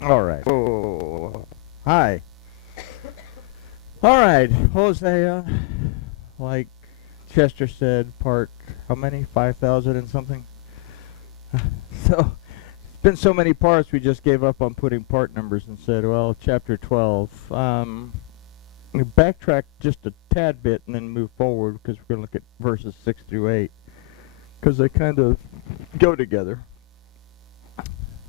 All right. Oh, hi. All right. Hosea, like Chester said, part, how many? 5,000 and something? So, it's been so many parts, we just gave up on putting part numbers and said, well, chapter 12. We backtrack just a tad bit and then move forward because we're going to look at verses 6 through 8 because they kind of go together.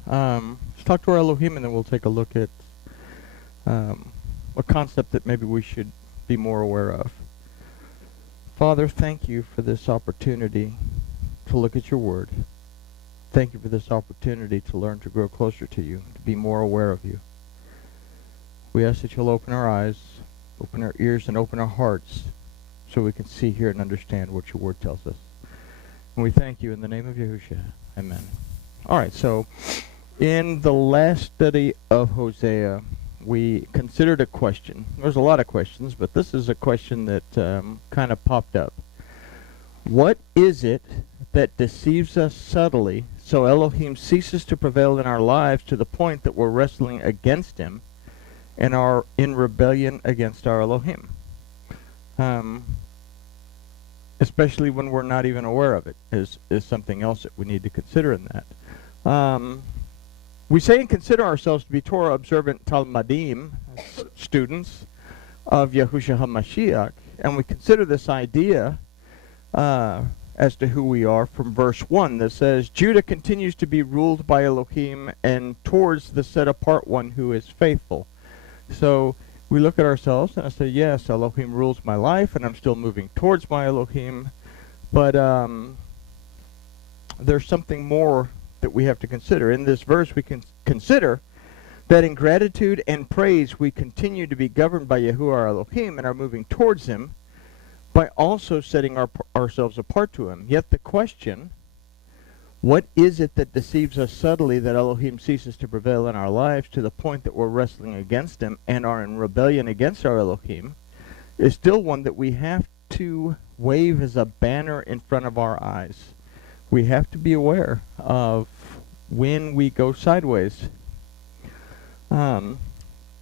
Let's talk to our Elohim and then we'll take a look at a concept that maybe we should be more aware of. Father, thank you for this opportunity to look at your word. Thank you for this opportunity to learn to grow closer to you, to be more aware of you. We ask that you'll open our eyes, open our ears, and open our hearts so we can see, hear, and understand what your word tells us. And we thank you in the name of Yahushua. Amen. All right, so in the last study of Hosea, we considered a question. There's a lot of questions, but this is a question that kind of popped up. What is it that deceives us subtly so Elohim ceases to prevail in our lives to the point that we're wrestling against him and are in rebellion against our Elohim? Especially when we're not even aware of it, is something else that we need to consider in that. We say and consider ourselves to be Torah observant Talmudim, students of Yahushua HaMashiach, and we consider this idea as to who we are from verse 1 that says, Judah continues to be ruled by Elohim and towards the set-apart one who is faithful. So we look at ourselves and I say, yes, Elohim rules my life and I'm still moving towards my Elohim, but there's something more that we have to consider. In this verse we can consider that in gratitude and praise we continue to be governed by Yahuwah our Elohim and are moving towards him by also setting ourselves apart to him. Yet the question, what is it that deceives us subtly that Elohim ceases to prevail in our lives to the point that we're wrestling against him and are in rebellion against our Elohim, is still one that we have to wave as a banner in front of our eyes. We have to be aware of when we go sideways.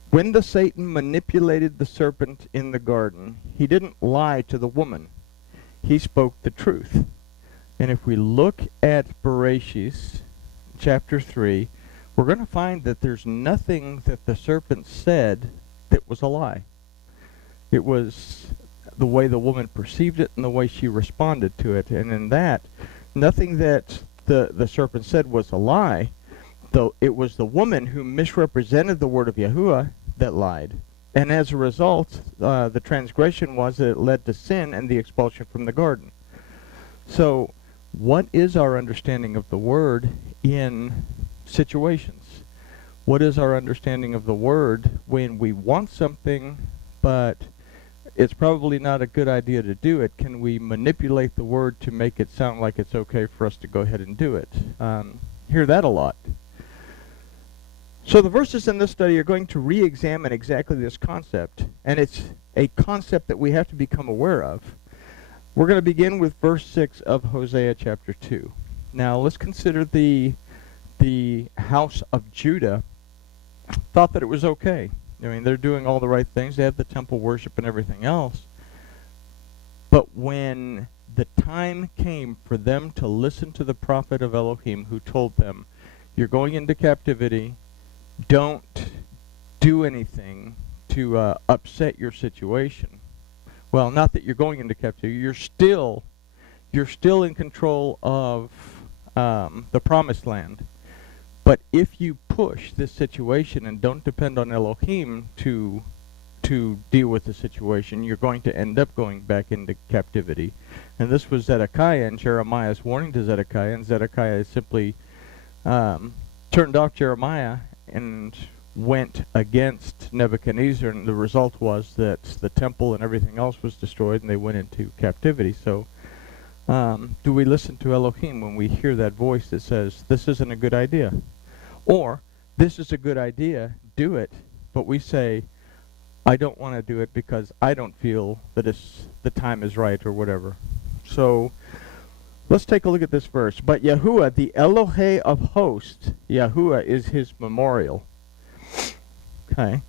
When the Satan manipulated the serpent in the garden, he didn't lie to the woman. He spoke the truth. And if we look at Bereshis, chapter 3, we're going to find that there's nothing that the serpent said that was a lie. It was the way the woman perceived it and the way she responded to it. And in that, nothing that the serpent said was a lie, though it was the woman who misrepresented the word of Yahuwah that lied. And as a result, the transgression was that it led to sin and the expulsion from the garden. So, what is our understanding of the word in situations? What is our understanding of the word when we want something, but it's probably not a good idea to do it? Can we manipulate the word to make it sound like it's okay for us to go ahead and do it? Hear that a lot. So the verses in this study are going to re-examine exactly this concept, and it's a concept that we have to become aware of. We're going to begin with verse 6 of Hosea chapter 2. Now let's consider the house of Judah thought that it was okay. I mean, they're doing all the right things. They have the temple worship and everything else. But when the time came for them to listen to the prophet of Elohim who told them, you're going into captivity, don't do anything to upset your situation. Well, not that you're going into captivity. You're still in control of the promised land. But if you push this situation and don't depend on Elohim to deal with the situation, you're going to end up going back into captivity. And this was Zedekiah and Jeremiah's warning to Zedekiah, and Zedekiah simply turned off Jeremiah and went against Nebuchadnezzar, and the result was that the temple and everything else was destroyed and they went into captivity. So do we listen to Elohim when we hear that voice that says, this isn't a good idea? Or, this is a good idea, do it, but we say, I don't want to do it because I don't feel that the time is right or whatever. So, let's take a look at this verse. But Yahuwah, the Elohe of hosts, Yahuwah is his memorial. Okay.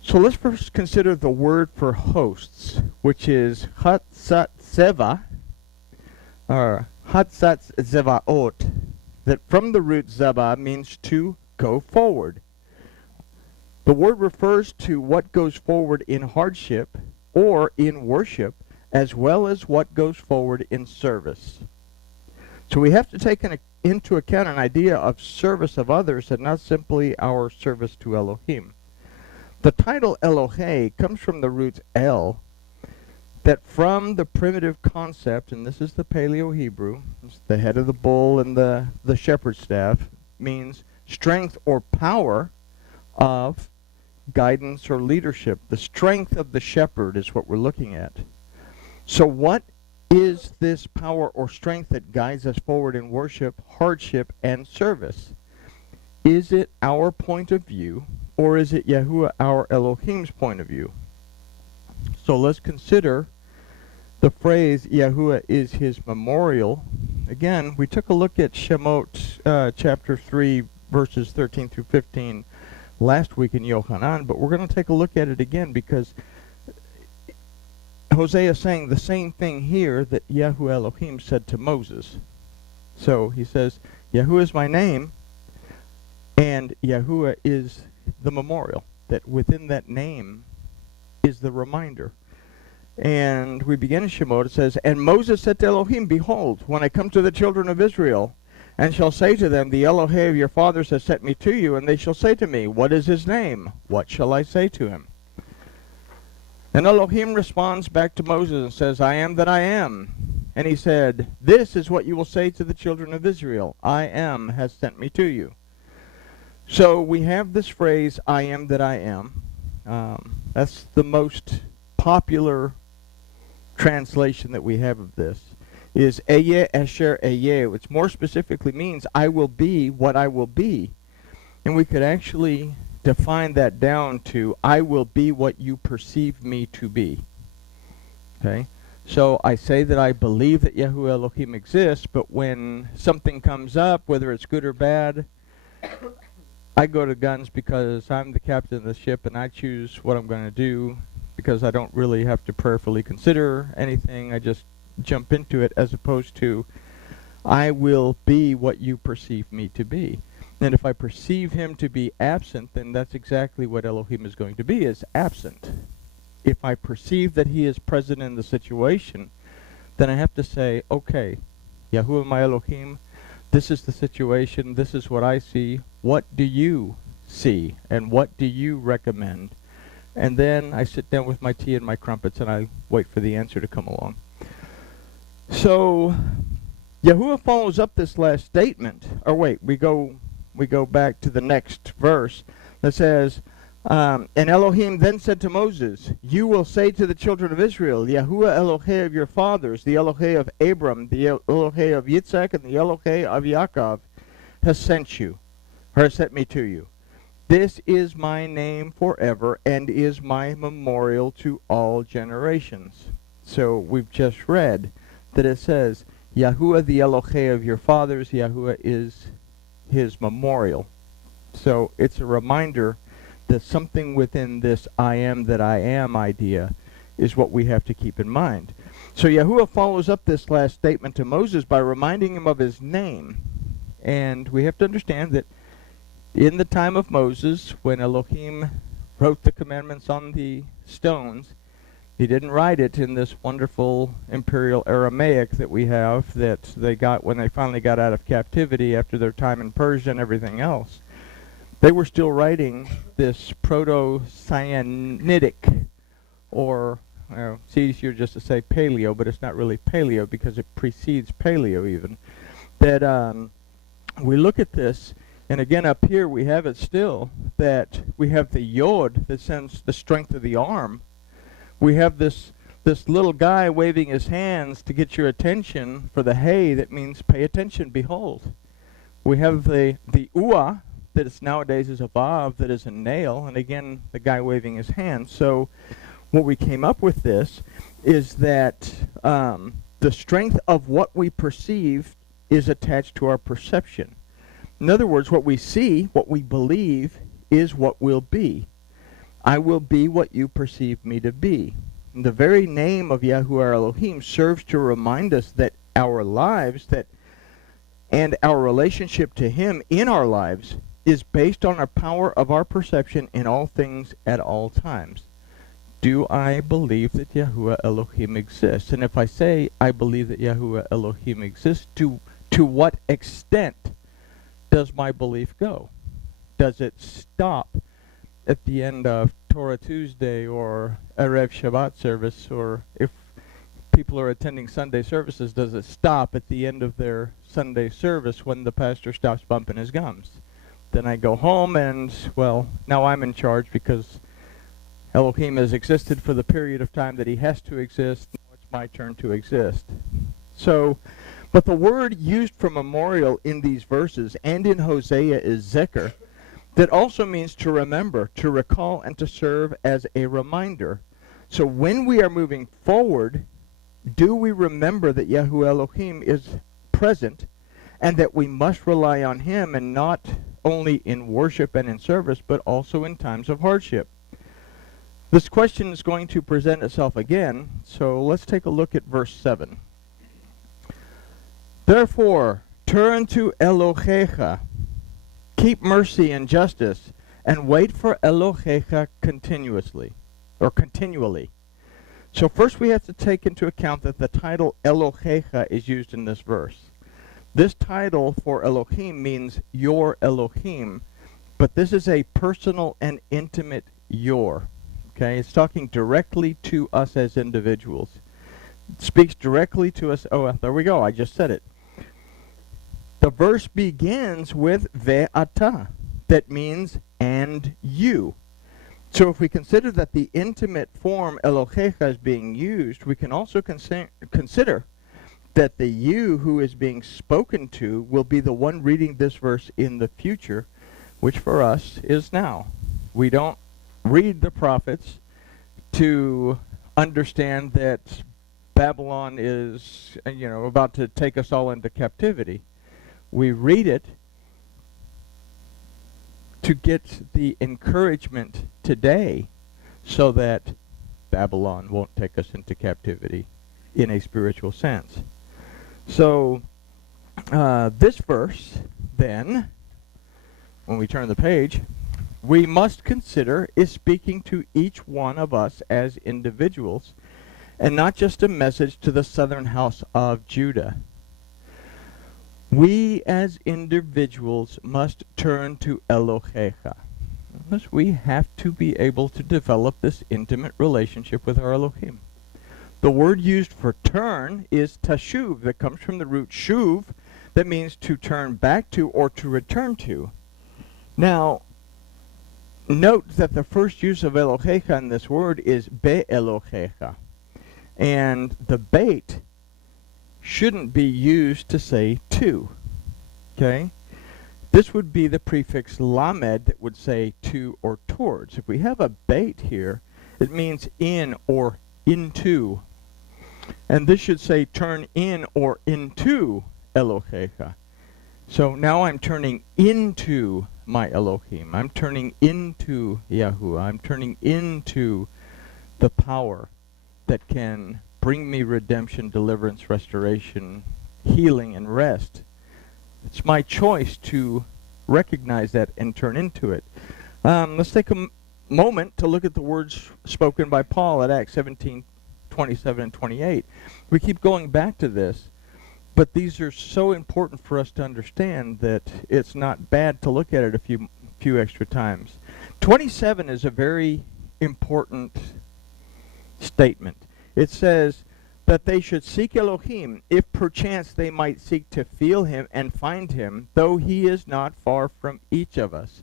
So let's first consider the word for hosts, which is Hatzat Seva, or Hatzat Zevaot, that from the root Zeba means to go forward. The word refers to what goes forward in hardship or in worship, as well as what goes forward in service. So we have to take into account an idea of service of others and not simply our service to Elohim. The title Elohe comes from the root El, that from the primitive concept, and this is the Paleo-Hebrew, the head of the bull and the shepherd's staff, means strength or power of guidance or leadership. The strength of the shepherd is what we're looking at. So what is this power or strength that guides us forward in worship, hardship, and service? Is it our point of view, or is it Yahuwah, our Elohim's point of view? So let's consider the phrase Yahuwah is his memorial. Again, we took a look at Shemot chapter 3, verses 13 through 15 last week in Yohanan, but we're going to take a look at it again because Hoshea is saying the same thing here that Yahuwah Elohim said to Moses. So he says, Yahuwah is my name, and Yahuwah is the memorial, that within that name is the reminder. And we begin in Shemot. It says, And Moses said to Elohim, Behold, when I come to the children of Israel, and shall say to them, The Elohe of your fathers has sent me to you, and they shall say to me, What is his name? What shall I say to him? And Elohim responds back to Moses and says, I am that I am. And he said, This is what you will say to the children of Israel. I am has sent me to you. So we have this phrase, I am that I am. That's the most popular translation that we have of this, is Eye Esher Eye, which more specifically means I will be what I will be. And we could actually define that down to I will be what you perceive me to be. Okay? So I say that I believe that Yahuwah Elohim exists, but when something comes up, whether it's good or bad, I go to guns because I'm the captain of the ship and I choose what I'm going to do because I don't really have to prayerfully consider anything. I just jump into it, as opposed to I will be what you perceive me to be. And if I perceive him to be absent, then that's exactly what Elohim is going to be, is absent. If I perceive that he is present in the situation, then I have to say, okay, Yahuwah my Elohim, this is the situation, this is what I see, what do you see, and what do you recommend? And then I sit down with my tea and my crumpets and I wait for the answer to come along. So Yahuwah follows up this last statement, or wait, we go back to the next verse that says, and Elohim then said to Moses, You will say to the children of Israel, Yahuwah Elohe of your fathers, the Elohe of Abram, the Elohe of Yitzhak, and the Elohe of Yaakov, has sent you, or has sent me to you. This is my name forever, and is my memorial to all generations. So we've just read that it says, Yahuwah the Elohe of your fathers, Yahuwah is his memorial. So it's a reminder that something within this I am that I am idea is what we have to keep in mind. So Yahuwah follows up this last statement to Moses by reminding him of his name. And we have to understand that in the time of Moses, when Elohim wrote the commandments on the stones, he didn't write it in this wonderful imperial Aramaic that we have that they got when they finally got out of captivity after their time in Persia and everything else. They were still writing this Proto-Sinaitic, or it's easier just to say Paleo, but it's not really Paleo because it precedes Paleo even. That we look at this, and again up here we have it still, that we have the Yod that sends the strength of the arm. We have this little guy waving his hands to get your attention for the Hey, that means pay attention, behold. We have the Uah, that is nowadays is a Vav, that is a nail, and again the guy waving his hand. So what we came up with this is that the strength of what we perceive is attached to our perception. In other words, what we see, what we believe, is what will be. I will be what you perceive me to be. The very name of Yahuwah Elohim serves to remind us that our lives and our relationship to Him in our lives is based on the power of our perception in all things at all times. Do I believe that Yahuwah Elohim exists? And if I say I believe that Yahuwah Elohim exists, to what extent does my belief go? Does it stop at the end of Torah Tuesday or Erev Shabbat service, or if people are attending Sunday services, does it stop at the end of their Sunday service when the pastor stops bumping his gums? Then I go home and, well, now I'm in charge because Elohim has existed for the period of time that he has to exist. Now it's my turn to exist. So, but the word used for memorial in these verses and in Hosea is zeker, that also means to remember, to recall, and to serve as a reminder. So when we are moving forward, do we remember that Yahuwah Elohim is present and that we must rely on Him, and not only in worship and in service, but also in times of hardship? This question is going to present itself again, so let's take a look at verse 7. Therefore, turn to Elohecha, keep mercy and justice, and wait for Elohecha continually. So first we have to take into account that the title Elohecha is used in this verse. This title for Elohim means your Elohim, but this is a personal and intimate your. Okay, it's talking directly to us as individuals. It speaks directly to us. Oh, there we go. I just said it. The verse begins with ve'ata. That means and you. So if we consider that the intimate form Elohecha is being used, we can also consider that the you who is being spoken to will be the one reading this verse in the future, which for us is now. We don't read the prophets to understand that Babylon is, about to take us all into captivity. We read it to get the encouragement today so that Babylon won't take us into captivity in a spiritual sense. So this verse, then, when we turn the page, we must consider is speaking to each one of us as individuals, and not just a message to the southern house of Judah. We as individuals must turn to Elohecha. We have to be able to develop this intimate relationship with our Elohim. The word used for turn is tashuv, that comes from the root shuv, that means to turn back to or to return to. Now, note that the first use of Elohecha in this word is be-Elohecha. And the bait shouldn't be used to say to. Okay? This would be the prefix lamed that would say to or towards. If we have a bait here, it means in or into. And this should say turn in or into Elohecha. So now I'm turning into my Elohim. I'm turning into Yahuwah. I'm turning into the power that can bring me redemption, deliverance, restoration, healing, and rest. It's my choice to recognize that and turn into it. Let's take a moment to look at the words spoken by Paul at Acts 17:27 and 28. We keep going back to this, but these are so important for us to understand that it's not bad to look at it a few extra times. 27 is a very important statement. It says that they should seek Elohim, if perchance they might seek to feel Him and find Him, though He is not far from each of us.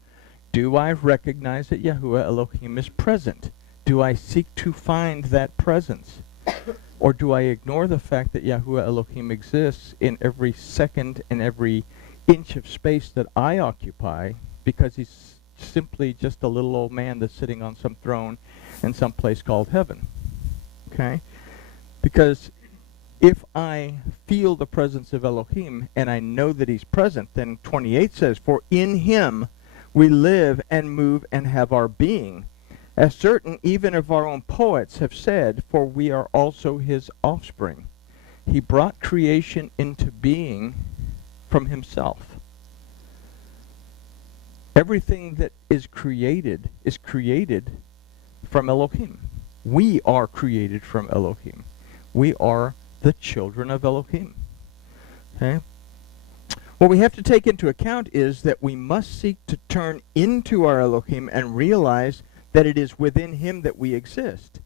Do I recognize that Yahuwah Elohim is present? Do I seek to find that presence? Or do I ignore the fact that Yahuwah Elohim exists in every second and every inch of space that I occupy, because He's simply just a little old man that's sitting on some throne in some place called heaven? Okay? Because if I feel the presence of Elohim and I know that He's present, then 28 says, for in Him we live and move and have our being. as certain even of our own poets have said, for we are also his offspring. He brought creation into being from himself. Everything that is created from Elohim. We are created from Elohim. We are the children of Elohim. Okay? What we have to take into account is that we must seek to turn into our Elohim and realize that it is within him that we exist.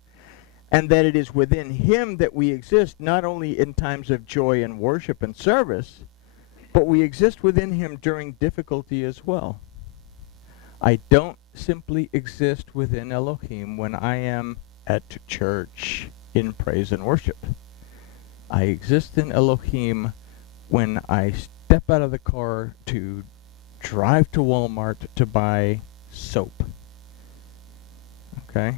And that it is within him that we exist not only in times of joy and worship and service, but we exist within him during difficulty as well. I don't simply exist within Elohim when I am at church in praise and worship. I exist in Elohim when I step out of the car to drive to Walmart to buy soap. Okay?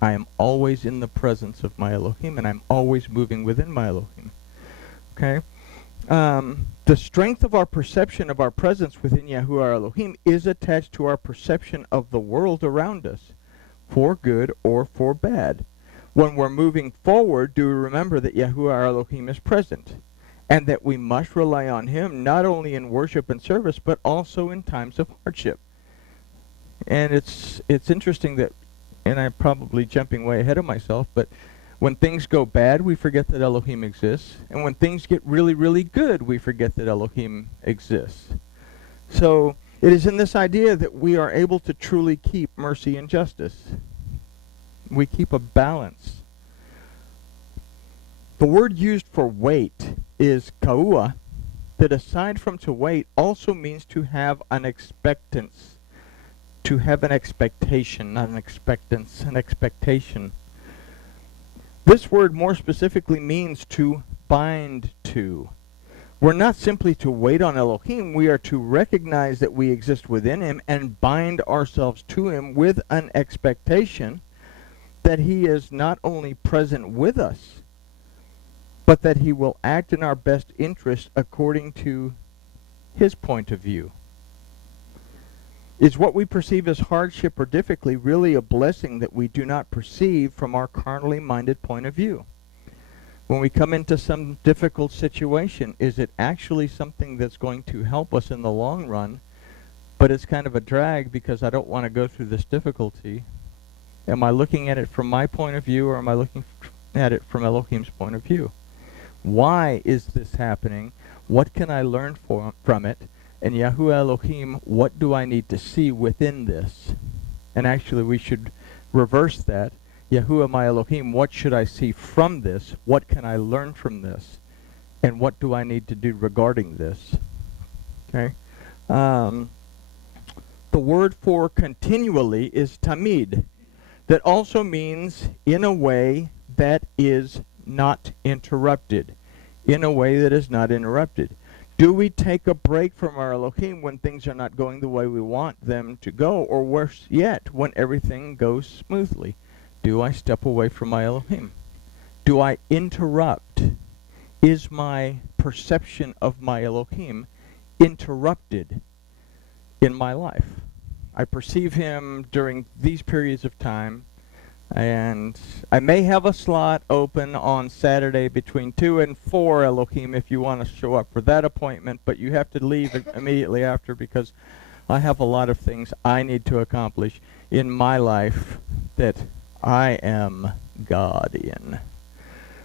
I am always in the presence of my Elohim, and I'm always moving within my Elohim. Okay? The strength of our perception of our presence within Yahuwah our Elohim is attached to our perception of the world around us, for good or for bad. When we're moving forward, do we remember that Yahuwah our Elohim is present, and that we must rely on him not only in worship and service, but also in times of hardship. And it's interesting that, and I'm probably jumping way ahead of myself, but when things go bad, we forget that Elohim exists. And when things get really, really good, we forget that Elohim exists. So it is in this idea that we are able to truly keep mercy and justice. We keep a balance. The word used for wait is kaua, that aside from to wait also means to have an expectance. To have an expectation, not an expectance, an expectation. This word more specifically means to bind to. We're not simply to wait on Elohim, we are to recognize that we exist within him and bind ourselves to him with an expectation that he is not only present with us, but that he will act in our best interest according to his point of view. Is what we perceive as hardship or difficulty really a blessing that we do not perceive from our carnally minded point of view? When we come into some difficult situation, is it actually something that's going to help us in the long run, but it's kind of a drag because I don't want to go through this difficulty? Am I looking at it from my point of view, or am I looking at it from Elohim's point of view? Why is this happening? What can I learn from it? And Yahuwah Elohim, what do I need to see within this? And actually we should reverse that. Yahuwah my Elohim, what should I see from this? What can I learn from this? And what do I need to do regarding this? Okay. The word for continually is tamid. That also means in a way that is not interrupted. In a way that is not interrupted. Do we take a break from our Elohim when things are not going the way we want them to go? Or worse yet, when everything goes smoothly? Do I step away from my Elohim? Do I interrupt? Is my perception of my Elohim interrupted in my life? I perceive him during these periods of time, and I may have a slot open on Saturday between 2 and 4, Elohim, if you want to show up for that appointment, but you have to leave immediately after because I have a lot of things I need to accomplish in my life that I am God in.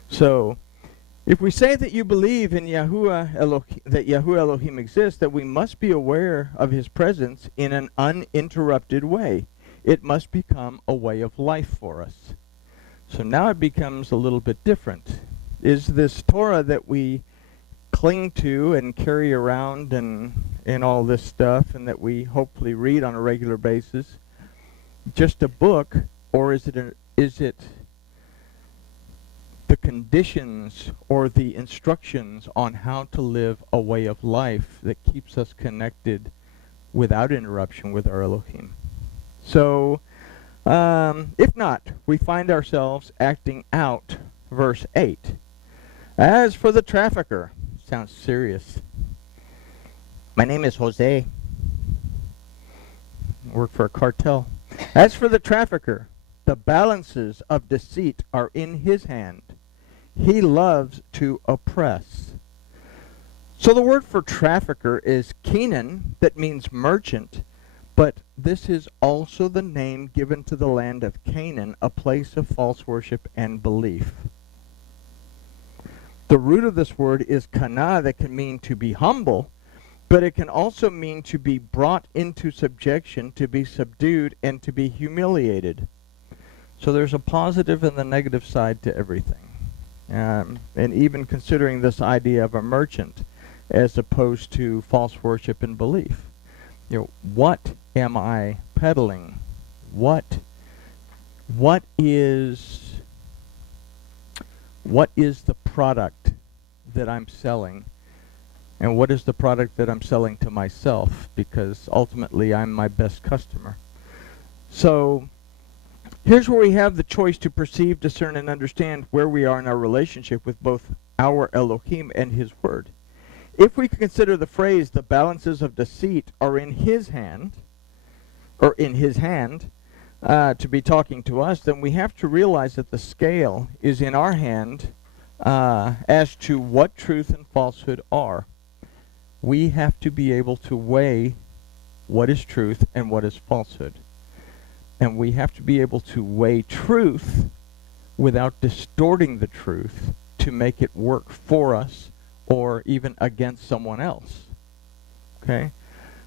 So, if we say that you believe in Yahuwah Elohim, that Yahuwah Elohim exists, that we must be aware of his presence in an uninterrupted way. It must become a way of life for us. So now it becomes a little bit different. Is this Torah that we cling to and carry around and all this stuff and that we hopefully read on a regular basis just a book, or is it the conditions or the instructions on how to live a way of life that keeps us connected without interruption with our Elohim? So, if not, we find ourselves acting out verse 8. As for the trafficker, sounds serious. My name is Jose. Work for a cartel. As for the trafficker, The balances of deceit are in his hand. He loves to oppress. So the word for trafficker is Kenan, that means merchant, but this is also the name given to the land of Canaan, a place of false worship and belief. The root of this word is kana, that can mean to be humble, but it can also mean to be brought into subjection, to be subdued, and to be humiliated. So there's a positive and the negative side to everything. And even considering this idea of a merchant as opposed to false worship and belief. What am I peddling? What is the product that I'm selling? And what is the product that I'm selling to myself? Because ultimately I'm my best customer. So here's where we have the choice to perceive, discern, and understand where we are in our relationship with both our Elohim and his word. If we consider the phrase, the balances of deceit are in his hand, or in his hand, to be talking to us, then we have to realize that the scale is in our hand as to what truth and falsehood are. We have to be able to weigh what is truth and what is falsehood. And we have to be able to weigh truth without distorting the truth to make it work for us or even against someone else. Okay?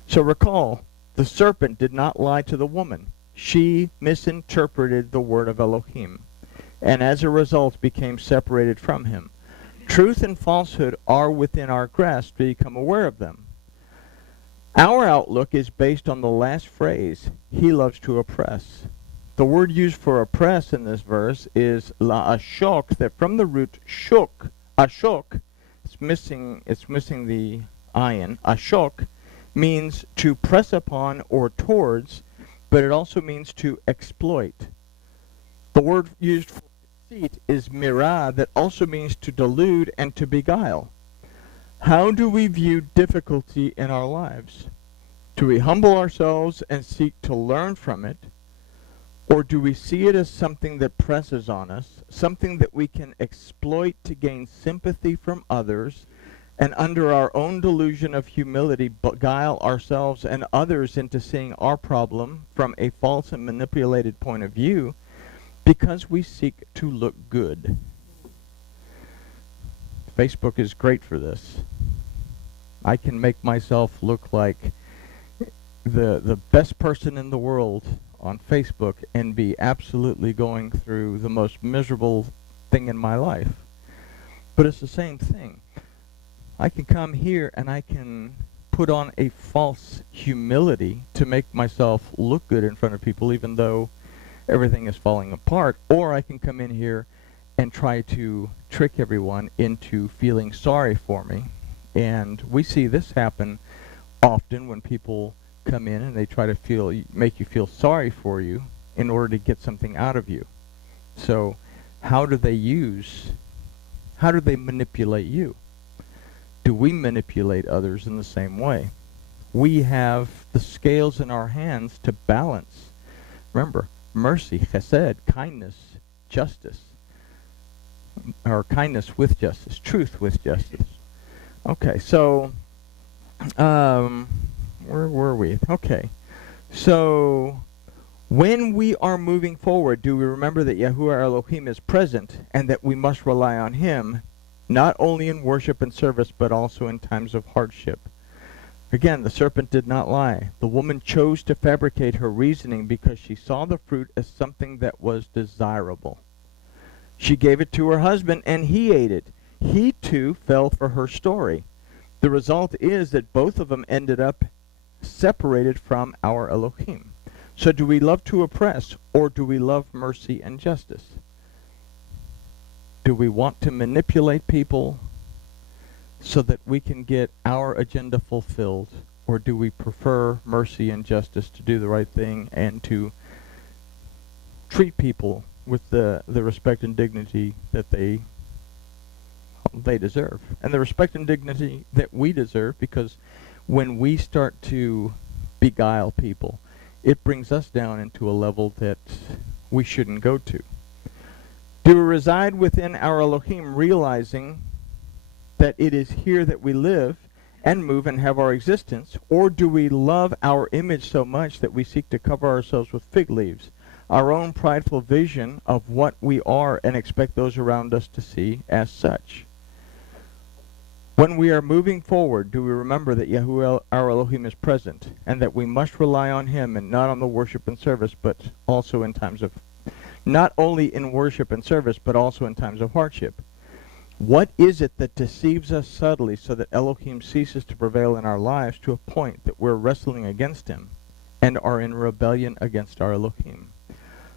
So recall, the serpent did not lie to the woman. She misinterpreted the word of Elohim, and as a result became separated from him. Truth and falsehood are within our grasp to become aware of them. Our outlook is based on the last phrase, he loves to oppress. The word used for oppress in this verse is la-ashok, that from the root shuk, ashok, it's missing the ayin. Ashok means to press upon or towards, but it also means to exploit. The word used for deceit is mirah, that also means to delude and to beguile. How do we view difficulty in our lives? Do we humble ourselves and seek to learn from it? Or do we see it as something that presses on us, something that we can exploit to gain sympathy from others, and under our own delusion of humility beguile ourselves and others into seeing our problem from a false and manipulated point of view because we seek to look good? Facebook is great for this. I can make myself look like the best person in the world on Facebook and be absolutely going through the most miserable thing in my life. But it's the same thing. I can come here and I can put on a false humility to make myself look good in front of people even though everything is falling apart. Or I can come in here and try to trick everyone into feeling sorry for me. And we see this happen often when people come in and they try to make you feel sorry for you in order to get something out of you. So how do they manipulate you? Do we manipulate others in the same way? We have the scales in our hands to balance. Remember, mercy, chesed, kindness, justice, or kindness with justice, truth with justice. Okay, so where were we? Okay, so when we are moving forward, do we remember that Yahuwah Elohim is present and that we must rely on him not only in worship and service but also in times of hardship? Again, the serpent did not lie. The woman chose to fabricate her reasoning because she saw the fruit as something that was desirable. She gave it to her husband and he ate it. He too fell for her story. The result is that both of them ended up separated from our Elohim. So do we love to oppress or do we love mercy and justice? Do we want to manipulate people so that we can get our agenda fulfilled, or do we prefer mercy and justice to do the right thing and to treat people with the respect and dignity that they deserve, and the respect and dignity that we deserve? Because when we start to beguile people, it brings us down into a level that we shouldn't go to? Do we reside within our Elohim, realizing that it is here that we live and move and have our existence? Or do we love our image so much that we seek to cover ourselves with fig leaves, our own prideful vision of what we are, and expect those around us to see as such? When we are moving forward, do we remember that Yahuwah our Elohim is present, and that we must rely on Him and not on the worship and service, but also in times of, not only in worship and service, but also in times of hardship? What is it that deceives us subtly so that Elohim ceases to prevail in our lives to a point that we're wrestling against Him and are in rebellion against our Elohim?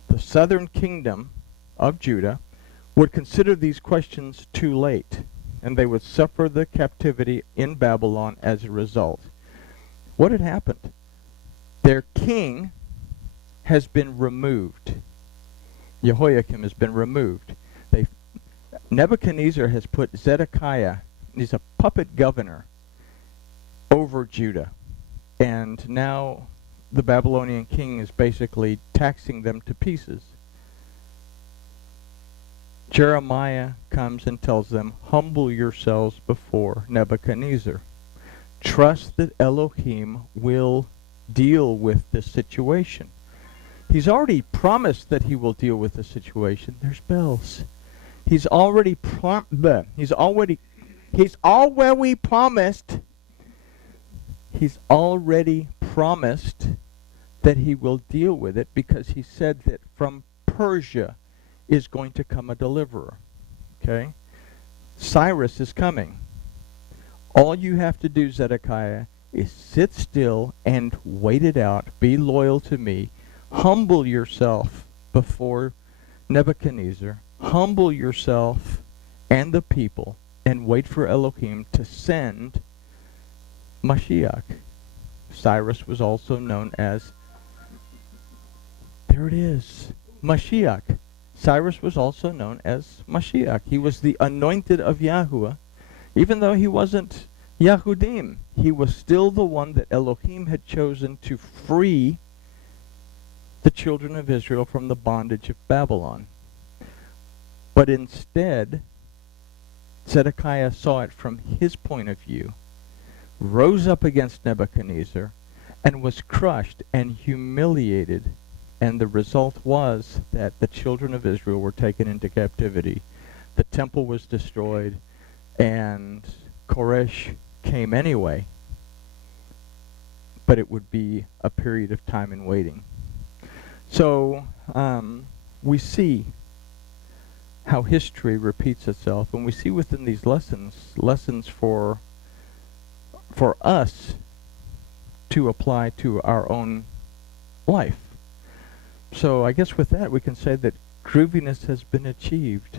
The southern kingdom of Judah would consider these questions too late, and they would suffer the captivity in Babylon as a result. What had happened? Their king has been removed. Jehoiakim has been removed. Nebuchadnezzar has put Zedekiah, he's a puppet governor, over Judah. And now the Babylonian king is basically taxing them to pieces. Jeremiah comes and tells them, humble yourselves before Nebuchadnezzar. Trust that Elohim will deal with this situation. He's already promised that he will deal with the situation. There's bells. He's already promised that he will deal with it, because he said that from Persia is going to come a deliverer. Okay? Cyrus is coming. All you have to do, Zedekiah, is sit still and wait it out. Be loyal to me. Humble yourself before Nebuchadnezzar. Humble yourself and the people, and wait for Elohim to send Mashiach. Cyrus was also known as, there it is, Mashiach. Cyrus was also known as Mashiach. He was the anointed of Yahuwah. Even though he wasn't Yahudim, he was still the one that Elohim had chosen to free the children of Israel from the bondage of Babylon. But instead, Zedekiah saw it from his point of view, rose up against Nebuchadnezzar, and was crushed and humiliated. And the result was that the children of Israel were taken into captivity. The temple was destroyed, and Koresh came anyway. But it would be a period of time in waiting. So we see how history repeats itself, and we see within these lessons for us to apply to our own life. So I guess with that we can say that grooviness has been achieved.